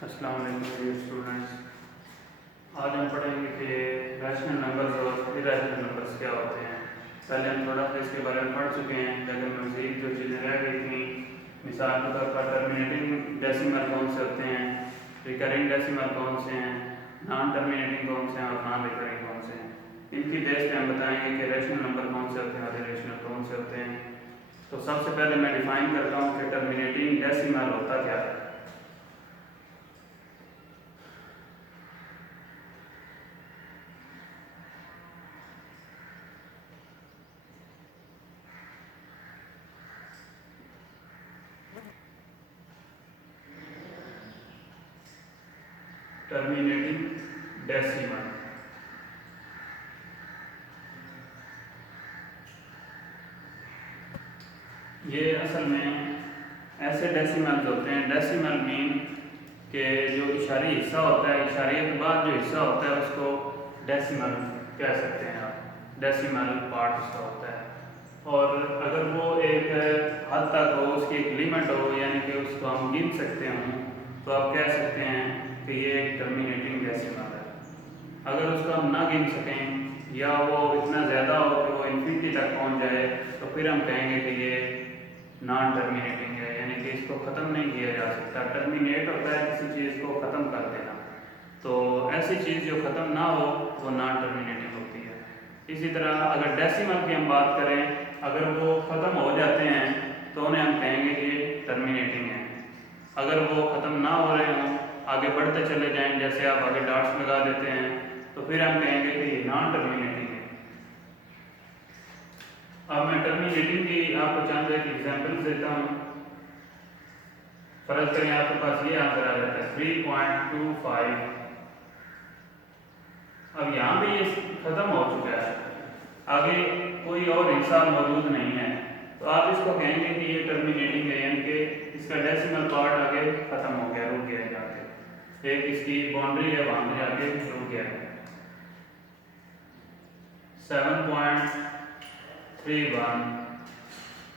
अस्सलाम वालेकुम dear students. आज हम पढ़ेंगे कि रैशनल नंबर्स और इरेशनल नंबर्स क्या होते हैं। पहले हम थोड़ा सा इसके बारे में पढ़ चुके हैं, लेकिन मज़ीद जो चीज़ें रह गई थी, मिसाल के तौर पर टर्मिनेटिंग डेसिमल कौन से होते हैं, रिकरिंग डेसिमल कौन से हैं, नॉन टर्मिनेटिंग कौन से हैं और नॉन रिकरिंग कौन से हैं। इनकी बेस पे हम बताएंगे कि रैशनल नंबर कौन से होते हैं और इरेशनल कौन से होते हैं। तो सबसे पहले मैं डिफ़ाइन करता हूँ कि टर्मिनेटिंग डेसिमल होता क्या है। टर्मिनेटिंग डेसिमल ये असल में ऐसे डेसिमल्स होते हैं। डेसिमल मीन के जो इशारी हिस्सा होता है, इशारे के बाद जो हिस्सा होता है उसको डेसिमल कह सकते हैं आप। डेसिमल पार्ट उसका होता है, और अगर वो एक हद तक हो, उसकी एक लिमिट हो, यानी कि उसको हम गिन सकते हों, तो आप कह सकते हैं कि ये एक टर्मिनेटिंग डेसिमल है। अगर उसको हम ना गिन सकें या वो इतना ज़्यादा हो कि वो इन्फिनिटी तक पहुंच जाए, तो फिर हम कहेंगे कि ये नॉन टर्मिनेटिंग है, यानी कि इसको ख़त्म नहीं किया जा सकता। टर्मिनेट होता है किसी चीज़ को ख़त्म कर देना, तो ऐसी चीज़ जो ख़त्म ना हो वो नॉन टर्मिनेटिंग होती है। इसी तरह अगर डेसिमल की हम बात करें, अगर वो ख़त्म हो जाते हैं तो उन्हें हम कहेंगे कि टर्मिनेटिंग है। अगर वो ख़त्म ना हो रहे हों, आगे बढ़ते चले जाएं, जैसे आप आगे डॉट्स लगा देते हैं, तो फिर हम कहेंगे कि ये नॉन टर्मिनेटिंग है। अब मैं टर्मिनेटिंग की आपको चंद एक एग्जाम्पल देता हूँ। फर्ज करें आपके पास ये आंसर आ जाता है 3.25। अब यहाँ पे ये ख़त्म हो चुका है, आगे कोई और हिस्सा मौजूद नहीं है, तो आप इसको कहेंगे कि ये टर्मिनेटिंग है, यानी कि इसका डेसिमल पार्ट आगे ख़त्म हो गया, रुक गया जाके। एक इसकी बाउंड्री है, वहाँ पे जाके रुक गया। 7.31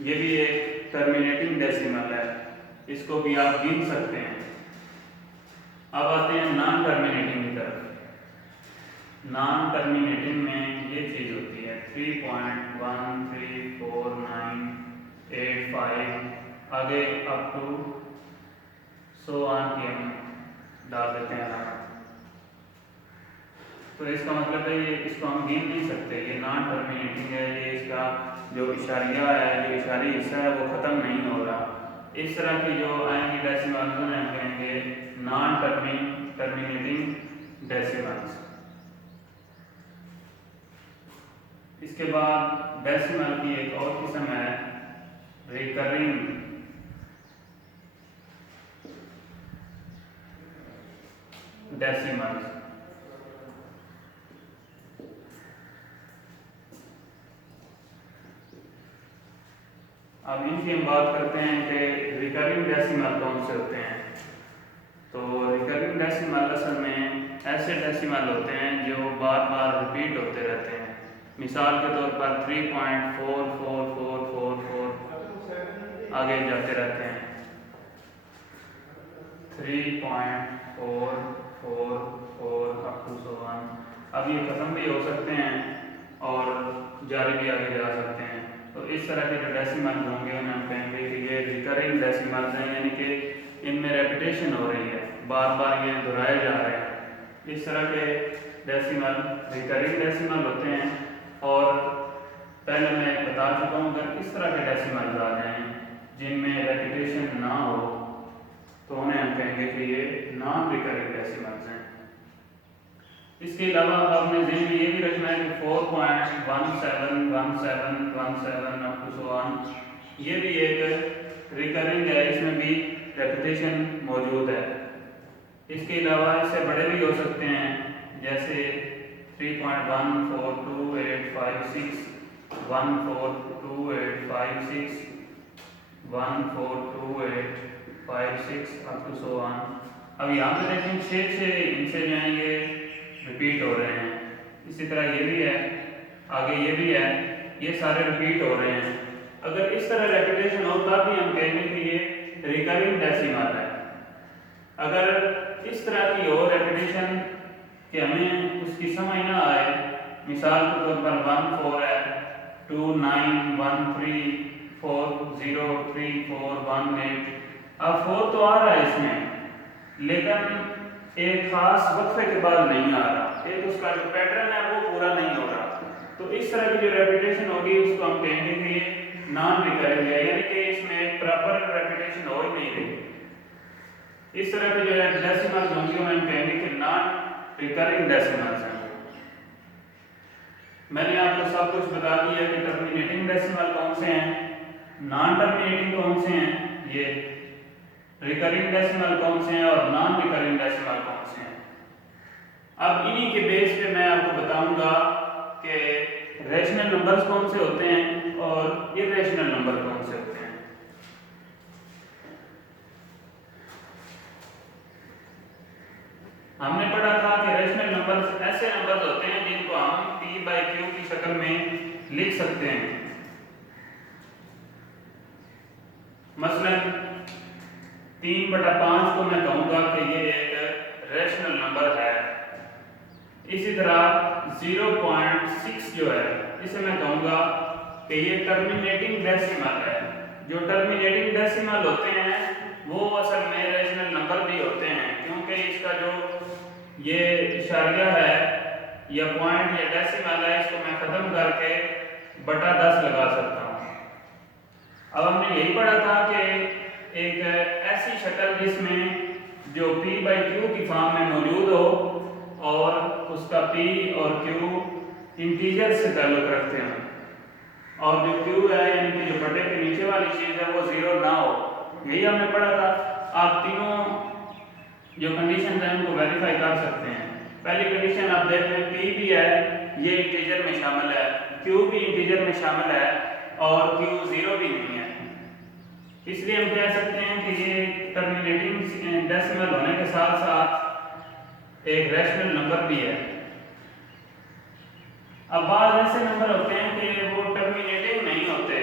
ये भी एक टर्मिनेटिंग डेसिमल है, इसको भी आप गिन सकते हैं। अब आते हैं नॉन टर्मिनेटिंग की तरफ। नॉन टर्मिनेटिंग में ये चीज़ होती है 3.13498 आगे अप टू सो ऑन के हम डाल देते हैं। तो इसका मतलब है ये, इसको हम गिन नहीं सकते, ये नॉन टर्मिनेटिंग है। ये इसका जो इशारिया है, जो इशारी हिस्सा है, वो ख़त्म नहीं हो रहा। इस तरह की जो आएंगे डेसिमल्स उन्हें हम कहेंगे नॉन टर्मिनेटिंग डेसिमल्स। इसके बाद डेसिमल की एक और किस्म है रिकरिंग डेसिमल्स। अब इनकी हम बात करते हैं कि रिकरिंग डेसिमल कौन से होते हैं। तो रिकरिंग डेसिमल असल में ऐसे डेसिमल होते हैं जो बार बार रिपीट होते रहते हैं। मिसाल के तौर पर 3.444444 आगे जाते रहते हैं, 3.444 अप टू सो ऑन। अब ये ख़त्म भी हो सकते हैं और जारी भी आगे जा सकते हैं। तो इस तरह के जो डेसिमल होंगे उन्हें हम कहेंगे कि ये रिकरिंग डेसिमल्स हैं, यानी कि इनमें रेपिटेशन हो रही है, बार बार ये दोहराए जा रहे हैं। इस तरह के डेसिमल रिकरिंग डेसिमल होते हैं। और पहले मैं बता चुका हूँ, अगर इस तरह के डेसिमल आ जाएं जिनमें रेपिटेशन ना हो, तो उन्हें हम कहेंगे कि ये नॉन रिकरिंग डेसिमल्स हैं। इसके अलावा आपने ज़हन में ये भी रखना है कि 4.171717 अप टू सो ऑन ये भी एक रिकरिंग है, इसमें भी रेपिटेशन मौजूद है। इसके अलावा इससे बड़े भी हो सकते हैं, जैसे 3.142856 142856 142856 अप टू सो ऑन। अब यहाँ पे देखें 6 इनसे जो हैं ये रिपीट हो रहे हैं। इसी तरह ये भी है, आगे ये भी है, ये सारे रिपीट हो रहे हैं। अगर इस तरह रेपिटेशन हो तब भी हम कहेंगे कि ये रिकरिंग डेसिमल है। अगर कि हमें उसकी समझ ना आए, मिसाल के तौर पर 1 4 है, 2 9 1 3 4 0 3 4 1 8, अब 4 तो आ रहा है इसमें लेकिन एक खास वक्फे के बाद नहीं आ रहा, एक उसका जो पैटर्न है वो पूरा नहीं हो रहा। तो इस तरह की जो रेपिटेशन होगी उसको हम कहेंगे कि ये नॉन रिकरिंग है, यानी कि इसमें प्रॉपर रेपिटेशन हो ही नहीं रही। इस तरह के जो है डेसिमल्स होंगे हम कहेंगे कि नॉन रिकरिंग डेसिमल्स हैं। मैंने आपको सब कुछ बता दिया कि टर्मिनेटिंग डेसिमल कौन से हैं, नॉन टर्मिनेटिंग कौन से हैं, ये रिकरिंग डेसिमल कौन से हैं और नॉन रिकरिंग डेसिमल कौन से हैं। अब इन्हीं के बेस पे मैं आपको बताऊंगा कि रैशनल नंबर्स कौन से होते हैं और इर्रेशनल नंबर कौन से होते हैं। हमने पढ़ा था कि रैशनल नंबर्स ऐसे नंबर्स होते हैं जिनको हम p/q की शक्ल में लिख सकते हैं। मसलन 3/5 को मैं कहूंगा कि ये एक रैशनल नंबर है। इसी तरह 0.6 जो है इसे मैं कहूंगा कि ये टर्मिनेटिंग डेसिमल है। जो टर्मिनेटिंग डेसिमल होते हैं वो असल में रैशनल नंबर भी होते हैं, क्योंकि इसका जो ये इशारिया है या पॉइंट या डेसिमल है, इसको मैं खत्म करके बटा 10 लगा सकता हूँ। अब हमने यही पढ़ा था कि एक ऐसी शक्ल जिसमें जो p/q की फॉर्म में मौजूद हो और उसका p और q इंटीजर से ताल्लुक रखते हैं, और जो q है यानी कि जो बटे के नीचे वाली चीज है वो 0 ना हो, यही हमने पढ़ा था। आप तीनों जो कंडीशन है उनको वेरीफाई कर सकते हैं। पहली कंडीशन आप देख रहे हैं p भी है, ये इंटीजर में शामिल है, q भी इंटीजर में शामिल है और q 0 भी नहीं है, इसलिए हम कह सकते हैं कि ये टर्मिनेटिंग डेसिमल होने के साथ साथ एक रैशनल नंबर भी है। अब बाद ऐसे नंबर होते हैं कि वो टर्मिनेटिंग नहीं होते,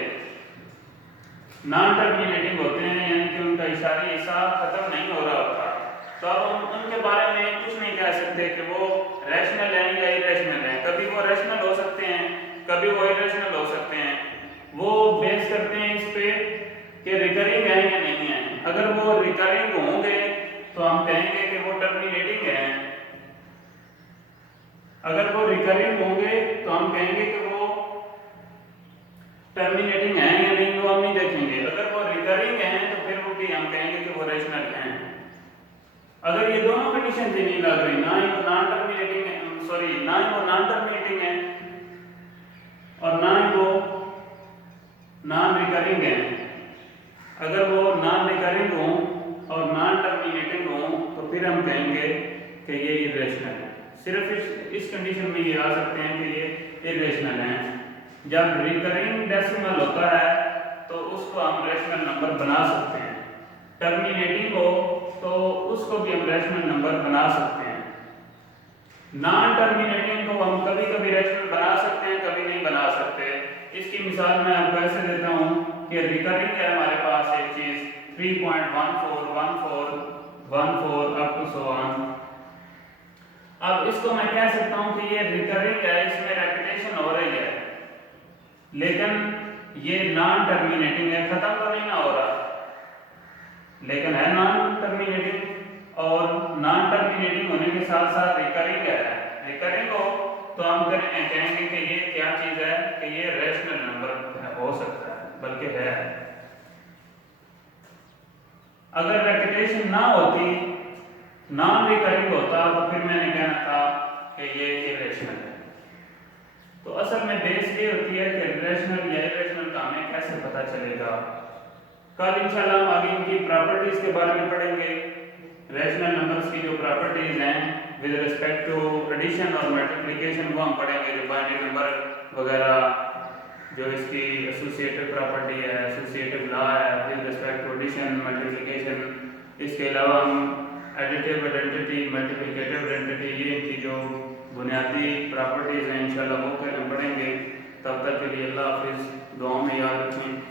नॉन टर्मिनेटिंग होते हैं, यानी कि उनका इशारी हिस्सा खत्म नहीं हो रहा होता। तो अब हम उनके बारे में कुछ नहीं कह सकते कि वो रैशनल है या इरेशनल है। कभी वो रैशनल हो सकते हैं, कभी वो इरेशनल हो सकते हैं। वो बेस करते हैं इस पे कि रिकरिंग है या नहीं है। अगर वो रिकरिंग होंगे तो हम कहेंगे कि वो टर्मिनेटिंग है, अगर वो रिकरिंग होंगे तो हम कहेंगे कि वो टर्मिनेटिंग है या नहीं, वो हम नहीं देखेंगे। अगर वो रिकरिंग है तो फिर वो भी हम कहेंगे कि वो रैशनल है। अगर ये दोनों कंडीशन भी नहीं लग रही, ना ही वो नॉन टर्मिनेटिंग है, सॉरी ना ही वो नॉन टर्मिनेटिंग है और ना ही वो नॉन रिकरिंग है, अगर वो नॉन रिकरिंग हो और नॉन टर्मिनेटिंग हो तो फिर हम कहेंगे कि ये इरेशनल है। सिर्फ इस कंडीशन में ये आ सकते हैं कि ये इरेशनल है। जब रिकरिंग डेसिमल होता है तो उसको हम रैशनल नंबर बना सकते हैं, टर्मिनेटिंग हो तो उसको भी हम रैशनल नंबर बना सकते हैं। नॉन टर्मिनेटिंग को हम कभी कभी रैशनल बना सकते हैं, कभी नहीं बना सकते। इसकी मिसाल मैं आपको ऐसे देता हूँ कि रिकरिंग है हमारे पास एक चीज 3.1414 14 अप टू सो ऑन। अब इसको मैं कह सकता हूँ कि ये रिकरिंग है, इसमें रेपिटेशन हो रही है, लेकिन ये नॉन टर्मिनेटिंग है, खत्म तो नहीं ना हो रहा, लेकिन है नॉन टर्मिनेटिंग और नॉन टर्मिनेटिंग होने के साथ साथ रिकरिंग है। रिकरिंग हो तो हम कहेंगे कि ये क्या चीज है कि ये रैशनल नंबर हो सकता है, बल्कि है। अगर रेपिटेशन ना होती, नॉन रिकरिंग होता तो फिर मैंने कहना था कि ये इरेशनल है। तो असल में बेस ये होती है कि रैशनल या इरेशनल का हमें कैसे पता चलेगा। कल इंशाल्लाह हम आगे इनकी प्रॉपर्टीज के बारे में पढ़ेंगे। रैशनल नंबर्स की जो प्रॉपर्टीज हैं विद रिस्पेक्ट टू एडिशन और मल्टीप्लिकेशन वो हम पढ़ेंगे, जो बाइनरी नंबर वगैरह, जो इसकी एसोसिएटिव प्रॉपर्टी है, एसोसिएटिव लॉ है with respect to addition multiplication. इसके अलावा हम एडिटिव आइडेंटिटी, मल्टीप्लिकेटिव आइडेंटिटी, ये इनकी जो बुनियादी प्रॉपर्टीज हैं इंशाल्लाह वो कल हम पढ़ेंगे। तब तक के लिए अल्लाह हाफिज़, दुआ में याद रखें।